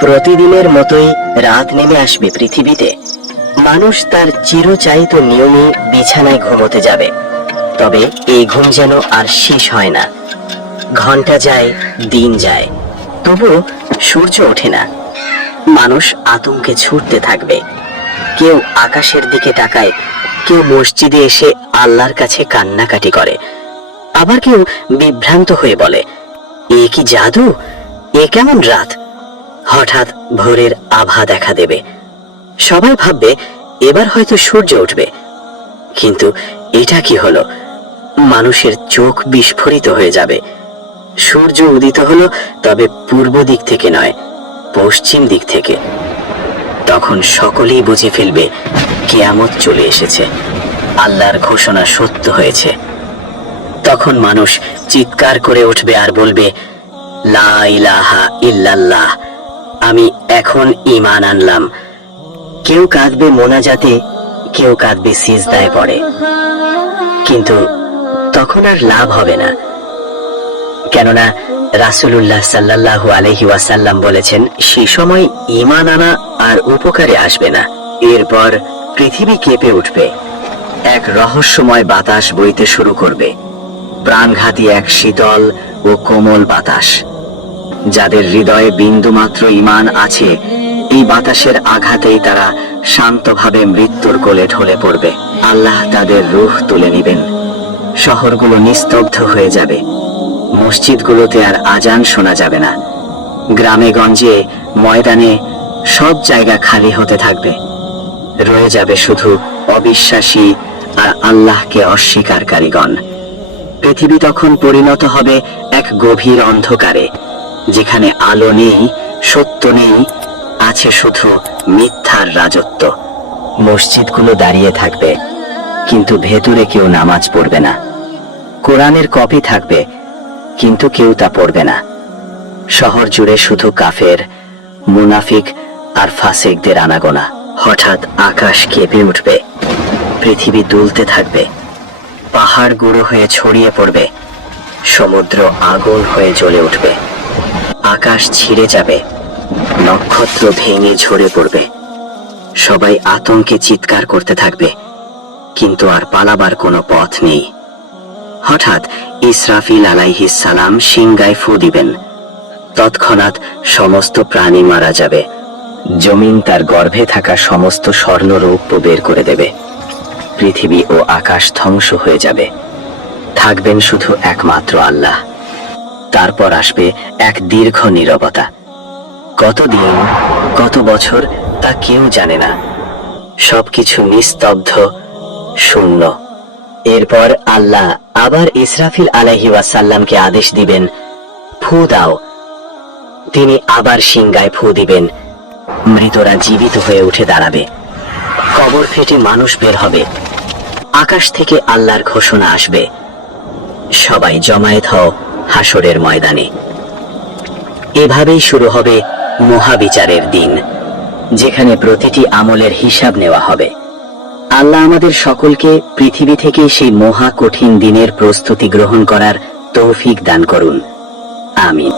প্রতিদিনের মতোই রাত নেমে আসবে পৃথিবীতে। মানুষ তার চিরচারিত নিয়মে বিছানায় ঘুমোতে যাবে, তবে এই ঘুম যেন আর শেষ হয় না। ঘন্টা যায়, দিন যায়, তবু সূর্য ওঠে না। মানুষ আতঙ্কে ছুটতে থাকবে। কেউ আকাশের দিকে তাকায়, কেউ মসজিদে এসে আল্লাহর কাছে কান্নাকাটি করে, আবার কেউ বিভ্রান্ত হয়ে বলে, এ কি জাদু, এ কেমন রাত। হঠাৎ ভোরের আভা দেখা দেবে। সবাই ভাববে এবার হয়তো সূর্য উঠবে, কিন্তু এটা কি হলো? মানুষের চোখ বিস্ফোরিত হয়ে যাবে। সূর্য উদিত হলো, তবে পূর্ব দিক থেকে নয়, পশ্চিম দিক থেকে। তখন সকলেই বুঝে ফেলবে কিয়ামত চলে এসেছে, আল্লাহর ঘোষণা সত্য হয়েছে। তখন মানুষ চিৎকার করে উঠবে আর বলবে, লা ইলাহা ইল্লাল্লাহ, আমি এখন ঈমান আনলাম। কেউ কাঁদবে মোনাজাতে, কেউ কাঁদবে সিজদায় পড়ে, কিন্তু তখন আর লাভ হবে না। কেননা রাসূলুল্লাহ সাল্লাল্লাহু আলাইহি ওয়াসাল্লাম বলেছেন, সে সময় ঈমান আনা আর উপকারে আসবে না। এরপর পৃথিবী কেঁপে উঠবে, এক রহস্যময় বাতাস বইতে শুরু করবে, প্রাণঘাতী এক শীতল ও কোমল বাতাস। যাদের হৃদয়ে বিন্দুমাত্র ঈমান আছে, এই বাতাসের আঘাতেই তারা শান্তভাবে মৃত্যুর কোলে ঢলে পড়বে। আল্লাহ তাদের রূহ তুলে নেবেন। শহরগুলো নিস্তব্ধ হয়ে যাবে, মসজিদগুলোতে আর আজান শোনা যাবে না। গ্রামে গঞ্জে, ময়দানে সব জায়গা খালি হতে থাকবে। রয়ে যাবে শুধু অবিশ্বাসী আর আল্লাহকে অস্বীকারীগণ। পৃথিবী তখন পরিণত হবে এক গভীর অন্ধকারে, যেখানে আলো নেই, সত্য নেই, আছে শুধু মিথ্যার রাজত্ব। মসজিদগুলো দাঁড়িয়ে থাকবে, কিন্তু ভেতরে কেউ নামাজ পড়বে না। কোরআনের কপি থাকবে, কিন্তু কেউ তা পড়বে না। শহর জুড়ে শুধু কাফের, মুনাফিক আর ফাসিকদের আনাগোনা। হঠাৎ আকাশ কেঁপে উঠবে, পৃথিবী দুলতে থাকবে, পাহাড় গুঁড়ো হয়ে ছড়িয়ে পড়বে, সমুদ্র আগুন হয়ে জ্বলে উঠবে, আকাশ ছিঁড়ে যাবে, নক্ষত্র ভেঙে ঝরে পড়বে। সবাই আতঙ্কে চিৎকার করতে থাকবে, কিন্তু আর পালাবার কোনো পথ নেই। হঠাৎ ইসরাফিল আলাইহিস সালাম সিংগায় ফু দিবেন। তৎক্ষণাৎ সমস্ত প্রাণী মারা যাবে। জমিন তার গর্ভে থাকা সমস্ত স্বর্ণরৌপ্য বের করে দেবে। পৃথিবী ও আকাশ ধ্বংস হয়ে যাবে, থাকবেন শুধু একমাত্র আল্লাহ। তারপর আসবে এক দীর্ঘ নীরবতা। কত দিন, কত বছর তা কেউ জানে না। সবকিছু নিস্তব্ধ, শূন্য। এরপর আল্লাহ আবার ইসরাফিল আলাইহি ওয়াসাল্লামকে আদেশ দিবেন, ফু দাও। তিনি আবার সিংগায় ফু দিবেন। মৃতরা জীবিত হয়ে উঠে দাঁড়াবে, কবর ফেটে মানুষ বের হবে। আকাশ থেকে আল্লাহর ঘোষণা আসবে, সবাই জমায়েত হও হাসরের ময়দানে। এভাবেই শুরু হবে মহাবিচারের দিন, যেখানে প্রতিটি আমলের হিসাব নেওয়া হবে। আল্লাহ আমাদের সকলকে পৃথিবী থেকে সেই মহা কঠিন দিনের প্রস্তুতি গ্রহণ করার তৌফিক দান করুন। আমিন।